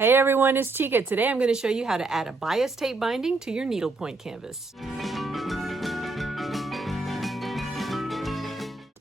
Hey everyone, it's Tika. Today I'm going to show you how to add a bias tape binding to your needlepoint canvas.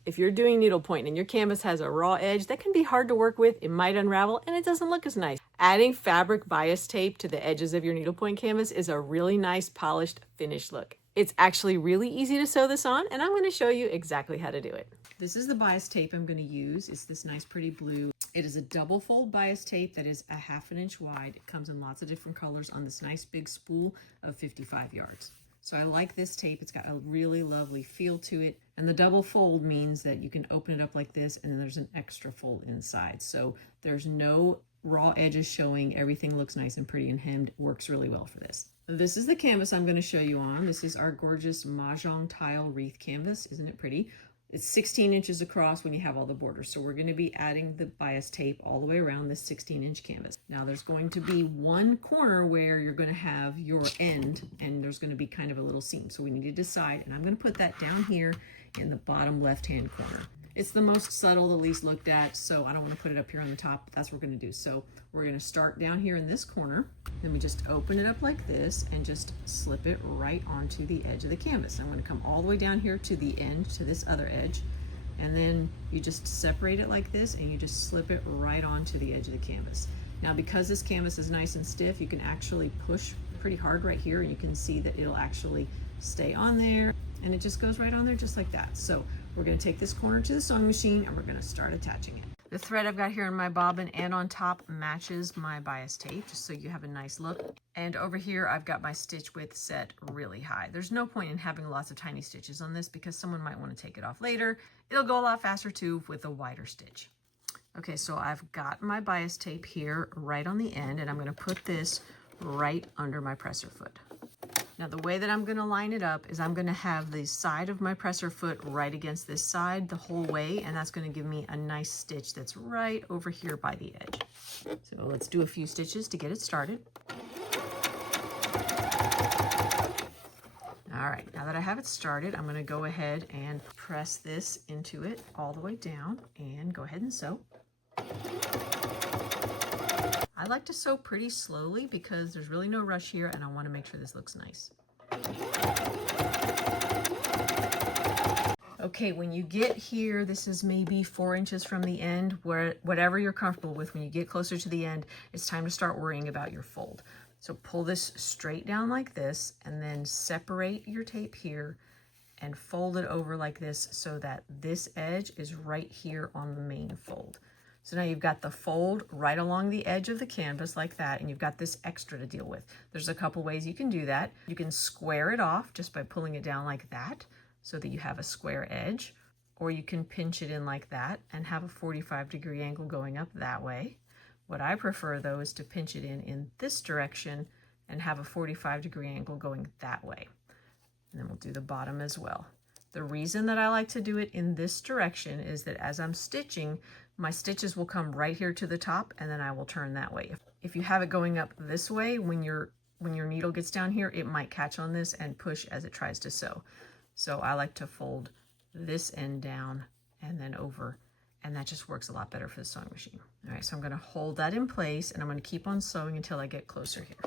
If you're doing needlepoint and your canvas has a raw edge, that can be hard to work with, it might unravel, and it doesn't look as nice. Adding fabric bias tape to the edges of your needlepoint canvas is a really nice, polished, finished look. It's actually really easy to sew this on, and I'm going to show you exactly how to do it. This is the bias tape I'm going to use. It's this nice pretty blue. It is a double fold bias tape that is a 1/2 inch wide. It comes in lots of different colors on this nice big spool of 55 yards. So I like this tape. It's got a really lovely feel to it. And the double fold means that you can open it up like this and then there's an extra fold inside. So there's no raw edges showing. Everything looks nice and pretty and hemmed. Works really well for this. This is the canvas I'm going to show you on. This is our gorgeous Mahjong tile wreath canvas. Isn't it pretty? It's 16 inches across when you have all the borders. So we're going to be adding the bias tape all the way around this 16-inch canvas. Now there's going to be one corner where you're going to have your end and there's going to be kind of a little seam. So we need to decide, and I'm going to put that down here in the bottom left-hand corner. It's the most subtle, the least looked at, so I don't want to put it up here on the top, but that's what we're going to do. So we're going to start down here in this corner. Then we just open it up like this and just slip it right onto the edge of the canvas. I'm going to come all the way down here to the end, to this other edge, and then you just separate it like this and you just slip it right onto the edge of the canvas. Now because this canvas is nice and stiff, you can actually push pretty hard right here and you can see that it'll actually stay on there and it just goes right on there just like that. So we're going to take this corner to the sewing machine and we're going to start attaching it. The thread I've got here in my bobbin and on top matches my bias tape, just so you have a nice look. And over here I've got my stitch width set really high. There's no point in having lots of tiny stitches on this because someone might want to take it off later. It'll go a lot faster too with a wider stitch. Okay, so I've got my bias tape here right on the end and I'm going to put this right under my presser foot. Now the way that I'm going to line it up is I'm going to have the side of my presser foot right against this side the whole way, and that's going to give me a nice stitch that's right over here by the edge. So let's do a few stitches to get it started. All right, now that I have it started, I'm going to go ahead and press this into it all the way down and go ahead and sew. I like to sew pretty slowly because there's really no rush here and I want to make sure this looks nice. Okay, when you get here, this is maybe 4 inches from the end, where whatever you're comfortable with, when you get closer to the end, it's time to start worrying about your fold. So pull this straight down like this and then separate your tape here and fold it over like this so that this edge is right here on the main fold. So now you've got the fold right along the edge of the canvas like that, and you've got this extra to deal with. There's a couple ways you can do that. You can square it off just by pulling it down like that so that you have a square edge, or you can pinch it in like that and have a 45-degree angle going up that way. What I prefer though is to pinch it in this direction and have a 45-degree angle going that way. And then we'll do the bottom as well. The reason that I like to do it in this direction is that as I'm stitching, my stitches will come right here to the top and then I will turn that way. If you have it going up this way, when your needle gets down here, it might catch on this and push as it tries to sew. So I like to fold this end down and then over, and that just works a lot better for the sewing machine. All right, so I'm going to hold that in place and I'm going to keep on sewing until I get closer here.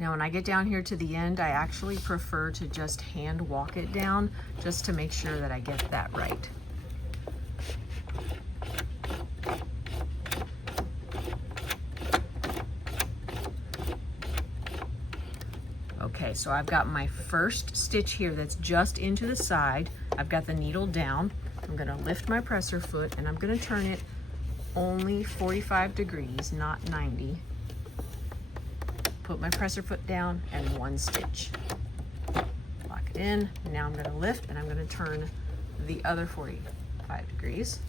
Now when I get down here to the end, I actually prefer to just hand walk it down just to make sure that I get that right. Okay, so I've got my first stitch here that's just into the side. I've got the needle down. I'm going to lift my presser foot and I'm going to turn it only 45 degrees, not 90. Put my presser foot down and one stitch. Lock it in. Now I'm going to lift and I'm going to turn the other 45 degrees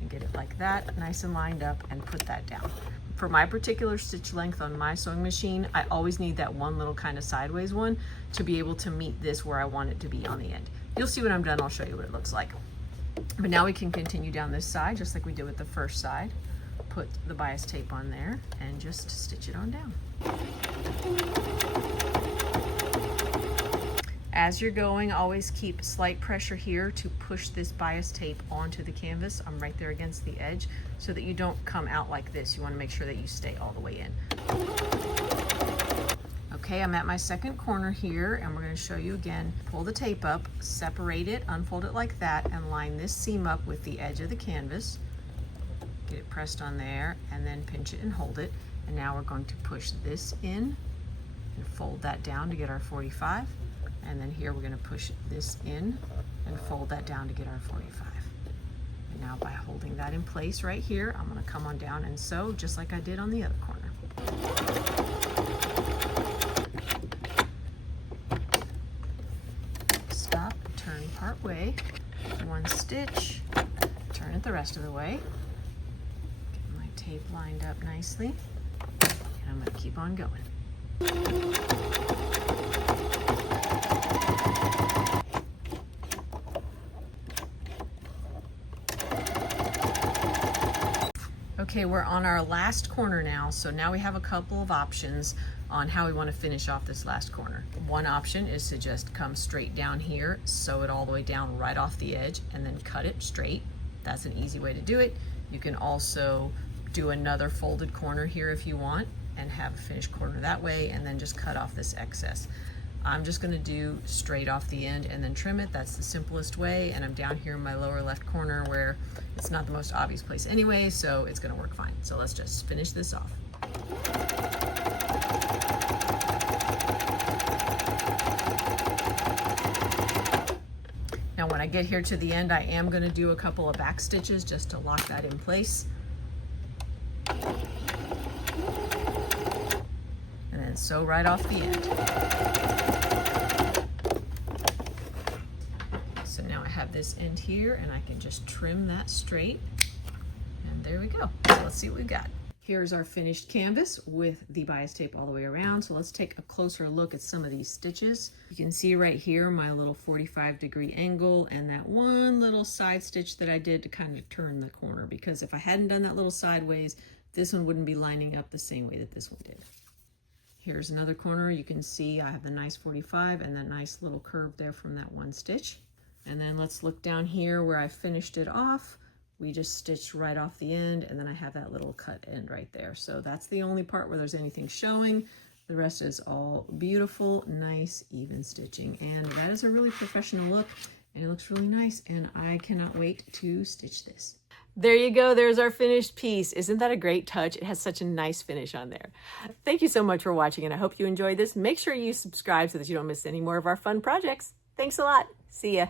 and get it like that, nice and lined up, and put that down. For my particular stitch length on my sewing machine, I always need that one little kind of sideways one to be able to meet this where I want it to be on the end. You'll see when I'm done, I'll show you what it looks like. But now we can continue down this side just like we did with the first side. Put the bias tape on there and just stitch it on down. As you're going, always keep slight pressure here to push this bias tape onto the canvas. I'm right there against the edge so that you don't come out like this. You want to make sure that you stay all the way in. Okay, I'm at my second corner here, and we're going to show you again. Pull the tape up, separate it, unfold it like that, and line this seam up with the edge of the canvas. Get it pressed on there, and then pinch it and hold it. And now we're going to push this in and fold that down to get our 45. And then here we're going to push this in and fold that down to get our 45. And now by holding that in place right here, I'm going to come on down and sew just like I did on the other corner. Stop, turn part way, one stitch, turn it the rest of the way. Get my tape lined up nicely, and I'm going to keep on going. Okay, we're on our last corner now, so now we have a couple of options on how we want to finish off this last corner. One option is to just come straight down here, sew it all the way down right off the edge, and then cut it straight. That's an easy way to do it. You can also do another folded corner here if you want, and have a finished corner that way, and then just cut off this excess. I'm just going to do straight off the end and then trim it. That's the simplest way, and I'm down here in my lower left corner where it's not the most obvious place anyway, so it's going to work fine. So let's just finish this off. Now when I get here to the end, I am going to do a couple of back stitches just to lock that in place. And sew right off the end. So now I have this end here, and I can just trim that straight, and there we go. So let's see what we've got. Here's our finished canvas with the bias tape all the way around. So let's take a closer look at some of these stitches. You can see right here my little 45-degree angle and that one little side stitch that I did to kind of turn the corner, because if I hadn't done that little sideways, this one wouldn't be lining up the same way that this one did. Here's another corner. You can see I have the nice 45 and that nice little curve there from that one stitch. And then let's look down here where I finished it off. We just stitched right off the end, and then I have that little cut end right there. So that's the only part where there's anything showing. The rest is all beautiful, nice, even stitching. And that is a really professional look, and it looks really nice, and I cannot wait to stitch this. There you go. There's our finished piece. Isn't that a great touch? It has such a nice finish on there. Thank you so much for watching, and I hope you enjoyed this. Make sure you subscribe so that you don't miss any more of our fun projects. Thanks a lot. See ya.